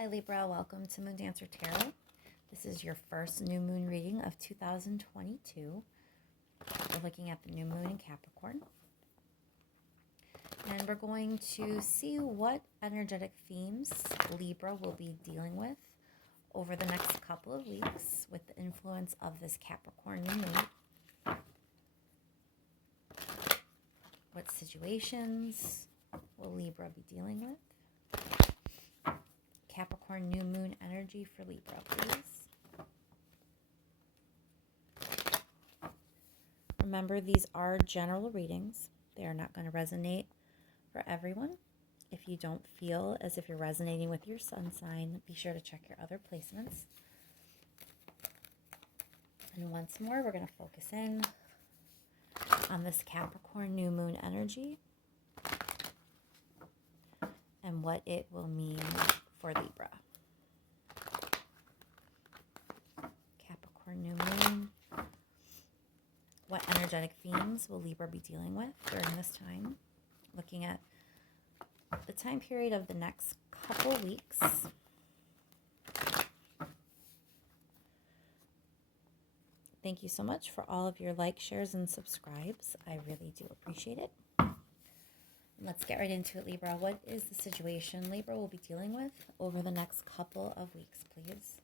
Hi Libra, welcome to Moon Dancer Tarot. This is your first new moon reading of 2022. We're looking at the new moon in Capricorn. And we're going to see what energetic themes Libra will be dealing with over the next couple of weeks with the influence of this Capricorn new moon. What situations will Libra be dealing with? Capricorn new moon energy for Libra, please. Remember, these are general readings. They are not going to resonate for everyone. If you don't feel as if you're resonating with your sun sign, be sure to check your other placements. And once more, we're going to focus in on this Capricorn new moon energy and what it will mean for Libra. Capricorn new moon. What energetic themes will Libra be dealing with during this time? Looking at the time period of the next couple weeks. Thank you so much for all of your likes, shares, and subscribes. I really do appreciate it. Let's get right into it, Libra. What is the situation Libra will be dealing with over the next couple of weeks, please?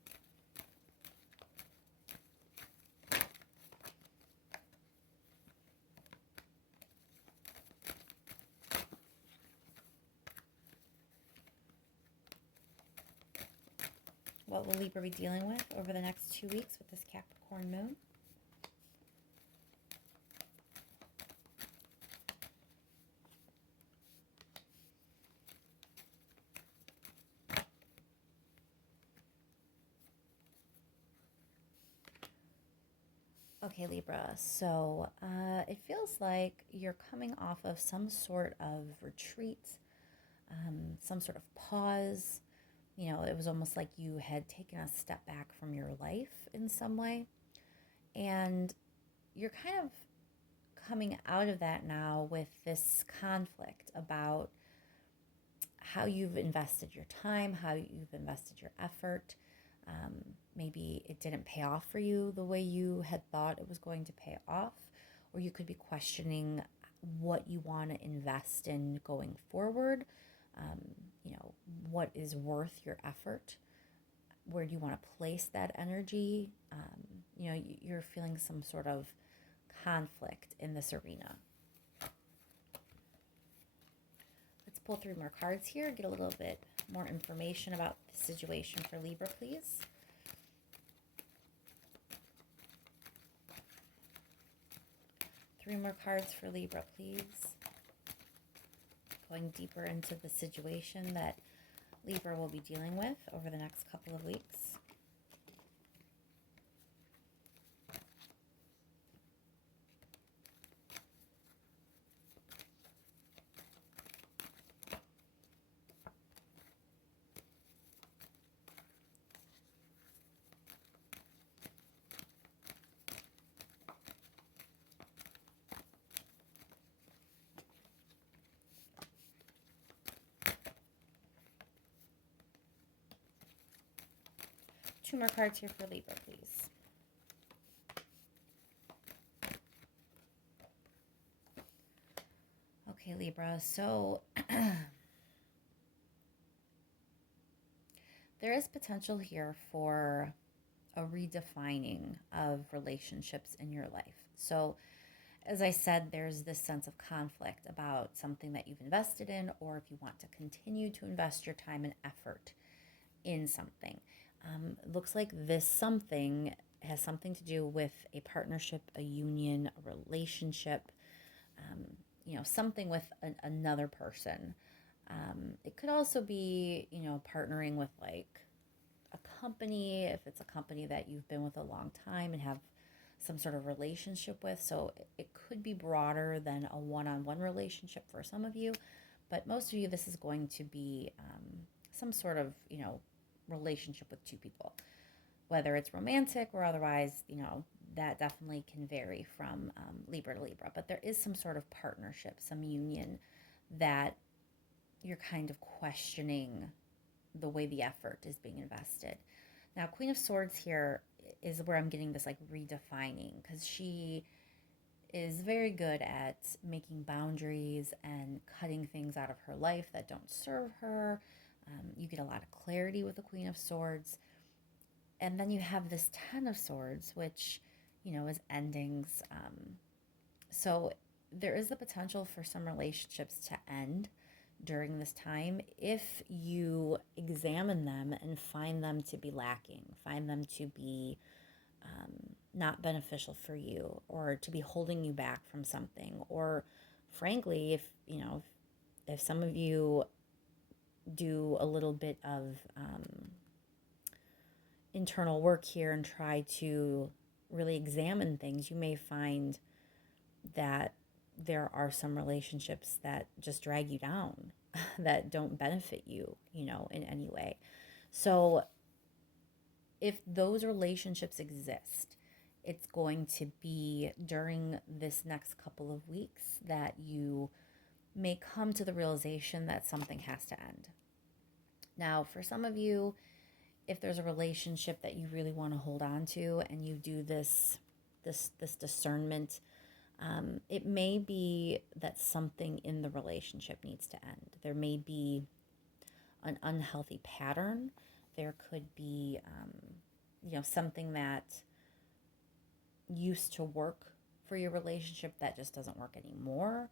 What will Libra be dealing with over the next 2 weeks with this Capricorn moon? Okay, Libra, so it feels like you're coming off of some sort of retreat, some sort of pause. You know, it was almost like you had taken a step back from your life in some way. And you're kind of coming out of that now with this conflict about how you've invested your time, how you've invested your effort. Maybe it didn't pay off for you the way you had thought it was going to pay off, or you could be questioning what you want to invest in going forward. You know, what is worth your effort? Where do you want to place that energy? You know, you're feeling some sort of conflict in this arena. Let's pull 3 more cards here, get a little bit more information about the situation for Libra, please. Three more cards for Libra, please. Going deeper into the situation that Libra will be dealing with over the next couple of weeks. Two more cards here for Libra, please. Okay, Libra, so there is potential here for a redefining of relationships in your life. So, as I said, there's this sense of conflict about something that you've invested in, or if you want to continue to invest your time and effort in something. Looks like this something has something to do with a partnership, a union, a relationship, you know, something with another person. It could also be, you know, partnering with like a company, if it's a company that you've been with a long time and have some sort of relationship with. So it could be broader than a one-on-one relationship for some of you, but most of you, this is going to be some sort of, you know, relationship with 2 people, whether it's romantic or otherwise. You know, that definitely can vary from Libra to Libra, but there is some sort of partnership, some union that you're kind of questioning the way the effort is being invested. Now, Queen of Swords here is where I'm getting this like redefining, because she is very good at making boundaries and cutting things out of her life that don't serve her. You get a lot of clarity with the Queen of Swords. And then you have this Ten of Swords, which, is endings. So there is the potential for some relationships to end during this time if you examine them and find them to be lacking, find them to be not beneficial for you, or to be holding you back from something. Or frankly, if some of you do a little bit of internal work here and try to really examine things, you may find that there are some relationships that just drag you down, that don't benefit you, in any way. So if those relationships exist, it's going to be during this next couple of weeks that you may come to the realization that something has to end. Now, for some of you, if there's a relationship that you really want to hold on to and you do this discernment, it may be that something in the relationship needs to end. There may be an unhealthy pattern. There could be, something that used to work for your relationship that just doesn't work anymore.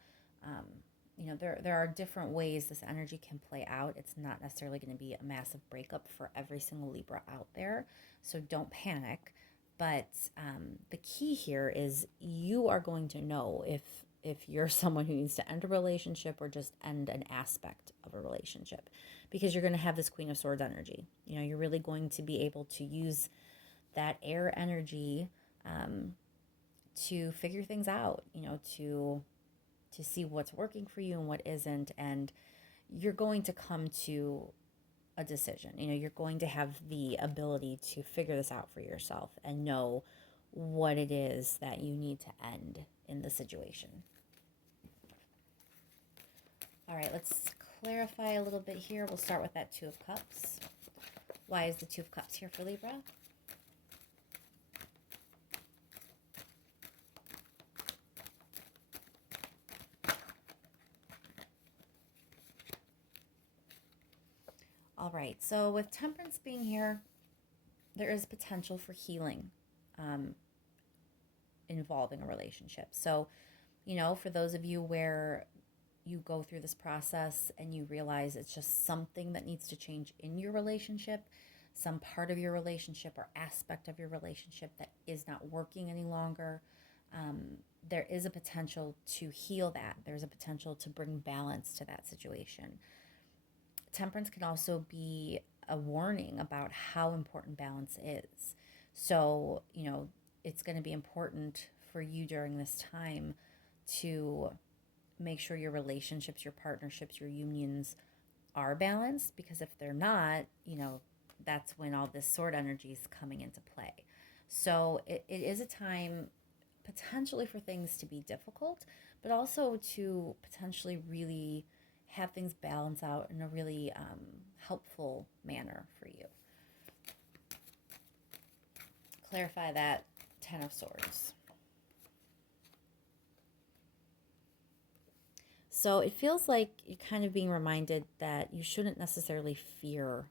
There are different ways this energy can play out. It's not necessarily going to be a massive breakup for every single Libra out there, so don't panic. But the key here is you are going to know if you're someone who needs to end a relationship or just end an aspect of a relationship, because you're going to have this Queen of Swords energy. You're really going to be able to use that air energy to figure things out, to see what's working for you and what isn't. And you're going to come to a decision. You're going to have the ability to figure this out for yourself and know what it is that you need to end in the situation. All right, let's clarify a little bit here. We'll start with that Two of Cups. Why is the Two of Cups here for Libra? All right, so with Temperance being here, there is potential for healing involving a relationship. So, for those of you where you go through this process and you realize it's just something that needs to change in your relationship, some part of your relationship or aspect of your relationship that is not working any longer, there is a potential to heal that. There's a potential to bring balance to that situation. Temperance can also be a warning about how important balance is. So, it's going to be important for you during this time to make sure your relationships, your partnerships, your unions are balanced, because if they're not, that's when all this sword energy is coming into play. So it is a time potentially for things to be difficult, but also to potentially really have things balance out in a really helpful manner for you. Clarify that Ten of Swords. So it feels like you're kind of being reminded that you shouldn't necessarily fear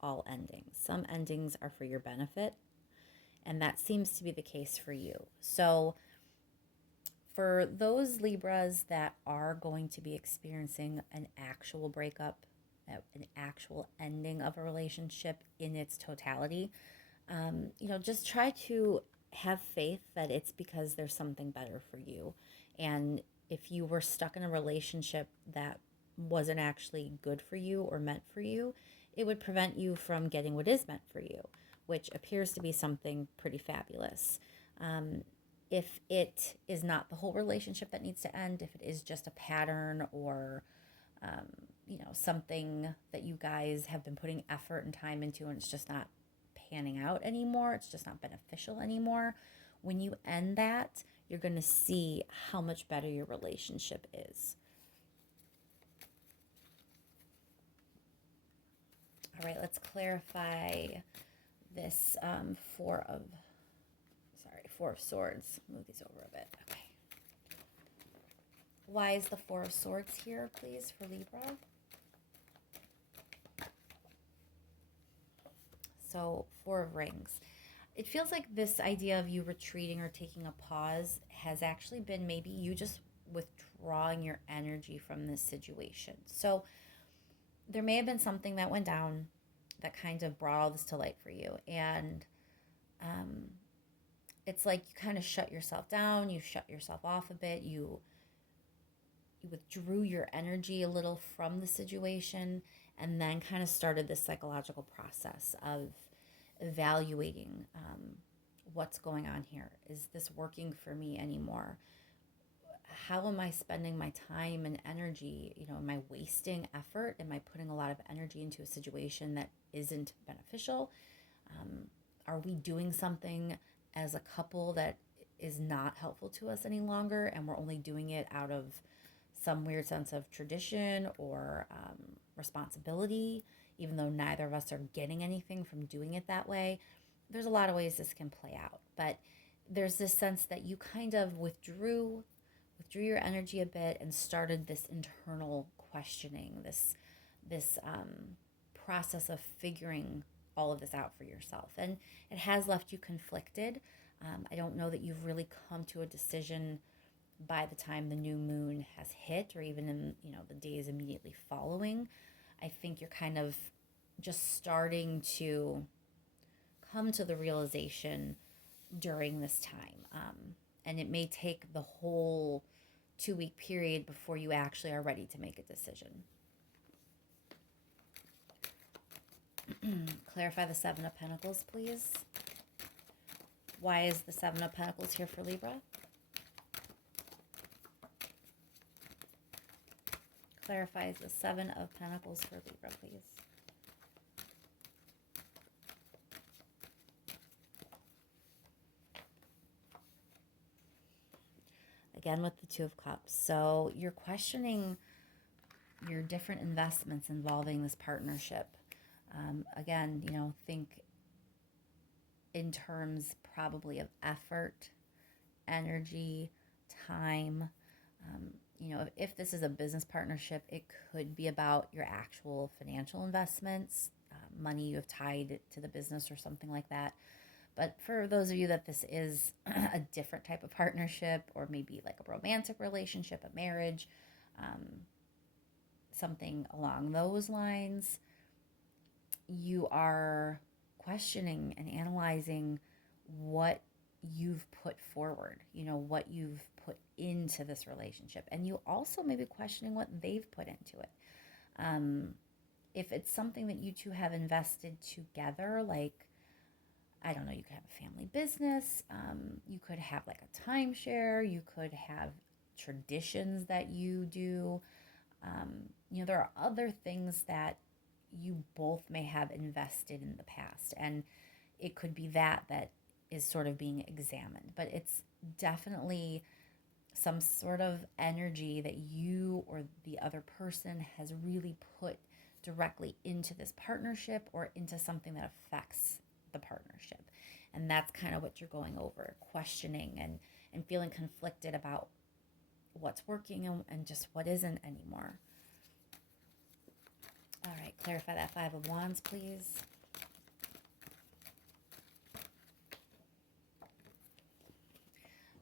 all endings. Some endings are for your benefit, and that seems to be the case for you. So for those Libras that are going to be experiencing an actual breakup, an actual ending of a relationship in its totality, just try to have faith that it's because there's something better for you. And if you were stuck in a relationship that wasn't actually good for you or meant for you, it would prevent you from getting what is meant for you, which appears to be something pretty fabulous. If it is not the whole relationship that needs to end, if it is just a pattern or, something that you guys have been putting effort and time into and it's just not panning out anymore, it's just not beneficial anymore, when you end that, you're going to see how much better your relationship is. All right, let's clarify this Four of Swords. Move these over a bit. Okay. Why is the Four of Swords here, please, for Libra? So, Four of Rings. It feels like this idea of you retreating or taking a pause has actually been maybe you just withdrawing your energy from this situation. So, there may have been something that went down that kind of brought all this to light for you. And it's like you kind of shut yourself down, you shut yourself off a bit, you withdrew your energy a little from the situation, and then kind of started this psychological process of evaluating what's going on here. Is this working for me anymore? How am I spending my time and energy? Am I wasting effort? Am I putting a lot of energy into a situation that isn't beneficial? Are we doing something as a couple that is not helpful to us any longer, and we're only doing it out of some weird sense of tradition or responsibility, even though neither of us are getting anything from doing it that way? There's a lot of ways this can play out, but there's this sense that you kind of withdrew your energy a bit and started this internal questioning, this process of figuring all of this out for yourself, and it has left you conflicted. I don't know that you've really come to a decision by the time the new moon has hit, or even in the days immediately following. I think you're kind of just starting to come to the realization during this time, and it may take the whole 2-week period before you actually are ready to make a decision. Clarify the Seven of Pentacles, please. Why is the Seven of Pentacles here for Libra? Clarify the Seven of Pentacles for Libra, please. Again with the Two of Cups. So you're questioning your different investments involving this partnership. Again, think in terms probably of effort, energy, time. If this is a business partnership, it could be about your actual financial investments, money you have tied to the business or something like that. But for those of you that this is a different type of partnership, or maybe like a romantic relationship, a marriage, something along those lines, you are questioning and analyzing what you've put forward, what you've put into this relationship. And you also may be questioning what they've put into it. If it's something that you two have invested together, like, I don't know, you could have a family business, you could have like a timeshare, you could have traditions that you do. There are other things that you both may have invested in the past, and it could be that is sort of being examined. But it's definitely some sort of energy that you or the other person has really put directly into this partnership or into something that affects the partnership. And that's kind of what you're going over, questioning and feeling conflicted about what's working and just what isn't anymore. All right, clarify that Five of Wands, please.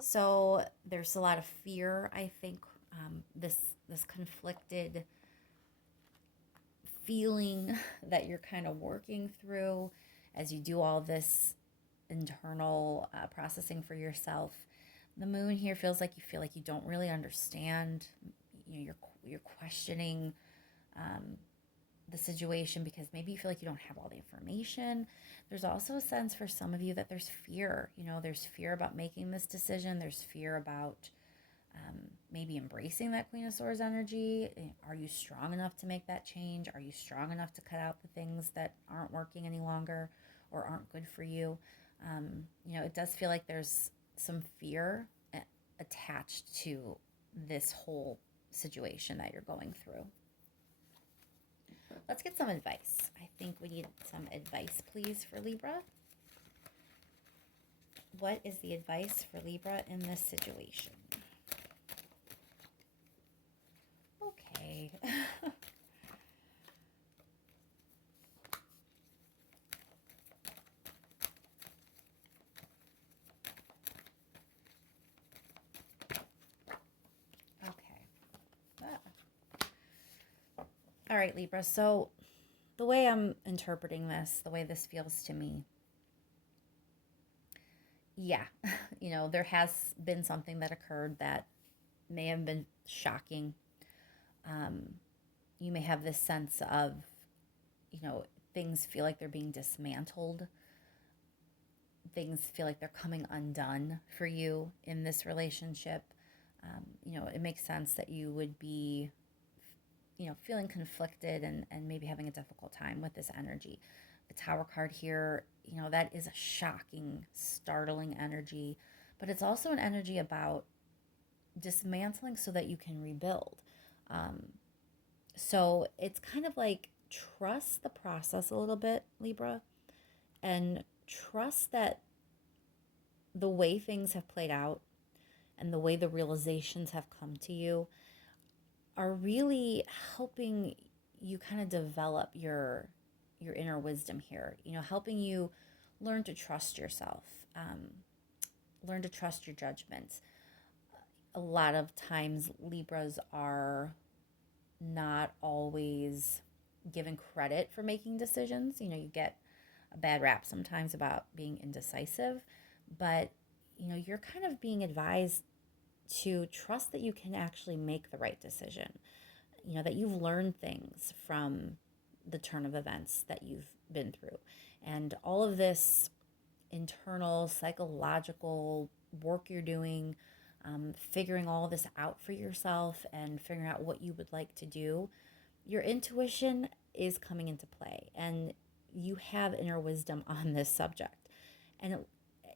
So there's a lot of fear, I think, this conflicted feeling that you're kind of working through as you do all this internal processing for yourself. The moon here feels like you don't really understand. You're questioning the situation because maybe you feel like you don't have all the information. There's also a sense for some of you that there's fear. There's fear about making this decision. There's fear about maybe embracing that Queen of Swords energy. Are you strong enough to make that change? Are you strong enough to cut out the things that aren't working any longer or aren't good for you? It does feel like there's some fear attached to this whole situation that you're going through. let's get some advice. I think we need some advice, please, for Libra. What is the advice for Libra in this situation? Okay. Okay. All right, Libra. So the way I'm interpreting this, the way this feels to me, yeah, there has been something that occurred that may have been shocking. Um, you may have this sense of, things feel like they're being dismantled. Things feel like they're coming undone for you in this relationship. It makes sense that you would be, feeling conflicted and maybe having a difficult time with this energy. The Tower card here, that is a shocking, startling energy, but it's also an energy about dismantling so that you can rebuild. So it's kind of like trust the process a little bit, Libra, and trust that the way things have played out and the way the realizations have come to you are really helping you kind of develop your inner wisdom here, helping you learn to trust yourself, learn to trust your judgments. A lot of times Libras are not always given credit for making decisions. You get a bad rap sometimes about being indecisive, but you're kind of being advised to trust that you can actually make the right decision. That you've learned things from the turn of events that you've been through. And all of this internal psychological work you're doing, figuring all this out for yourself and figuring out what you would like to do, your intuition is coming into play. And you have inner wisdom on this subject. And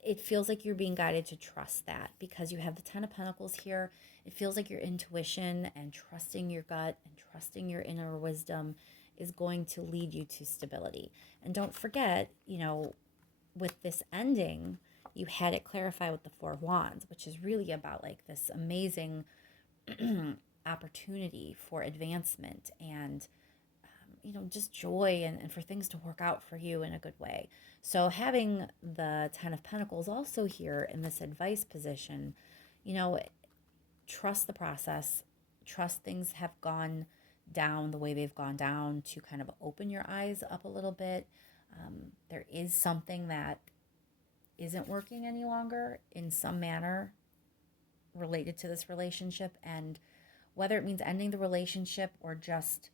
it feels like you're being guided to trust that because you have the Ten of Pentacles here. It feels like your intuition and trusting your gut and trusting your inner wisdom is going to lead you to stability. And don't forget, with this ending, you had it clarify with the Four of Wands, which is really about like this amazing opportunity for advancement and just joy and for things to work out for you in a good way. So having the Ten of Pentacles also here in this advice position, trust the process, trust things have gone down the way they've gone down to kind of open your eyes up a little bit. There is something that isn't working any longer in some manner related to this relationship. And whether it means ending the relationship or just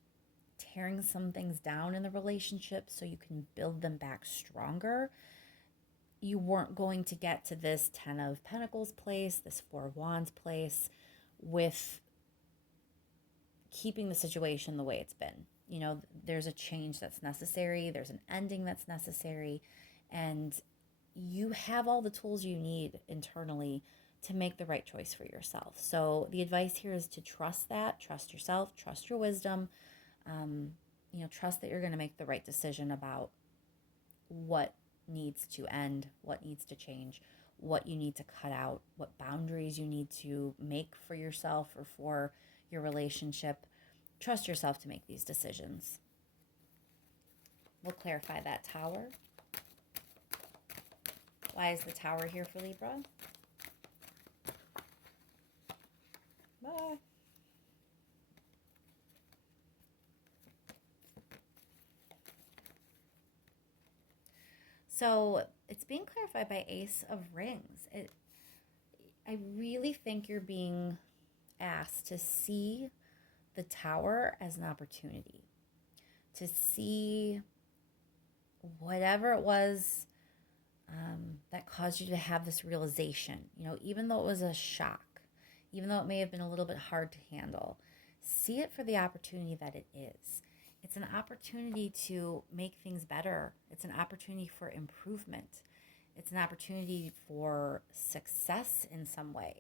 tearing some things down in the relationship so you can build them back stronger, you weren't going to get to this Ten of Pentacles place, this Four of Wands place, with keeping the situation the way it's been. There's a change that's necessary, there's an ending that's necessary, and you have all the tools you need internally to make the right choice for yourself. So the advice here is to trust that, trust yourself, trust your wisdom, trust that you're going to make the right decision about what needs to end, what needs to change, what you need to cut out, what boundaries you need to make for yourself or for your relationship. Trust yourself to make these decisions. We'll clarify that Tower. Why is the Tower here for Libra? Bye. So it's being clarified by Ace of Rings. I really think you're being asked to see the Tower as an opportunity, to see whatever it was that caused you to have this realization, even though it was a shock, even though it may have been a little bit hard to handle, see it for the opportunity that it is. It's an opportunity to make things better. It's an opportunity for improvement. It's an opportunity for success in some way.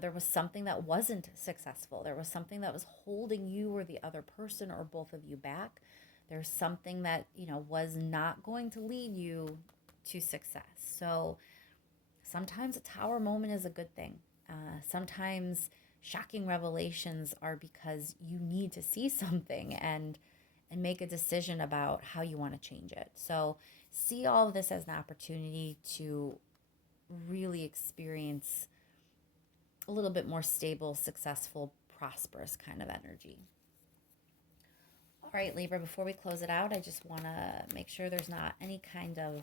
There was something that wasn't successful. There was something that was holding you or the other person or both of you back. There's something that, was not going to lead you to success. So sometimes a tower moment is a good thing. Sometimes shocking revelations are because you need to see something and make a decision about how you want to change it. So see all of this as an opportunity to really experience a little bit more stable, successful, prosperous kind of energy. All right, Libra, before we close it out, I just want to make sure there's not any kind of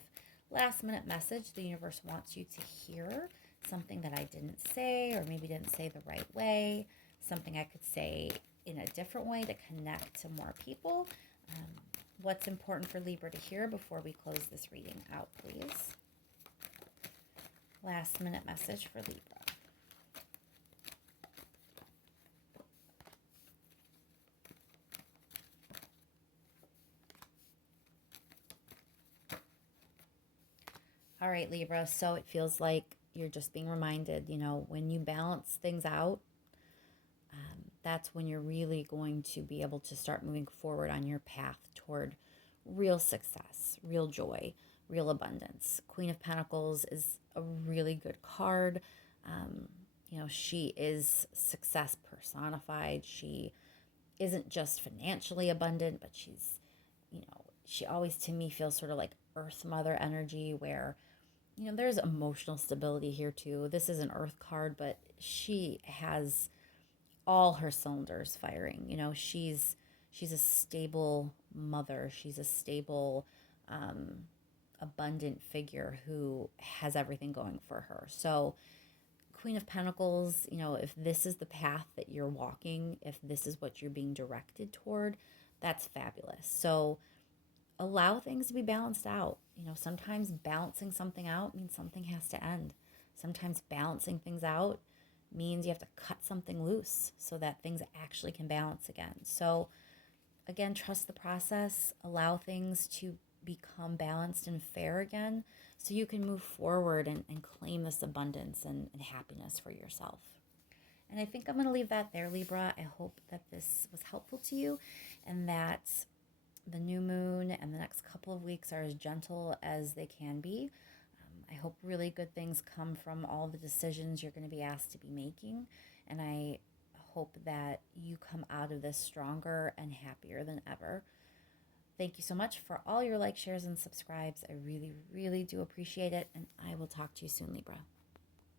last minute message the universe wants you to hear, something that I didn't say or maybe didn't say the right way, something I could say in a different way to connect to more people. What's important for Libra to hear before we close this reading out, please? Last minute message for Libra. All right, Libra. So it feels like you're just being reminded, when you balance things out, that's when you're really going to be able to start moving forward on your path toward real success, real joy, real abundance. Queen of Pentacles is a really good card. She is success personified. She isn't just financially abundant, but she always to me feels sort of like Earth Mother energy where, there's emotional stability here too. This is an Earth card, but she has all her cylinders firing. She's a stable mother. She's a stable, abundant figure who has everything going for her. So Queen of Pentacles, if this is the path that you're walking, if this is what you're being directed toward, that's fabulous. So allow things to be balanced out. Sometimes balancing something out means something has to end. Sometimes balancing things out means you have to cut something loose so that things actually can balance again. So again, trust the process, allow things to become balanced and fair again so you can move forward and claim this abundance and happiness for yourself. And I think I'm going to leave that there, Libra. I hope that this was helpful to you and that the new moon and the next couple of weeks are as gentle as they can be. I hope really good things come from all the decisions you're going to be asked to be making. And I hope that you come out of this stronger and happier than ever. Thank you so much for all your likes, shares, and subscribes. I really, really do appreciate it. And I will talk to you soon, Libra.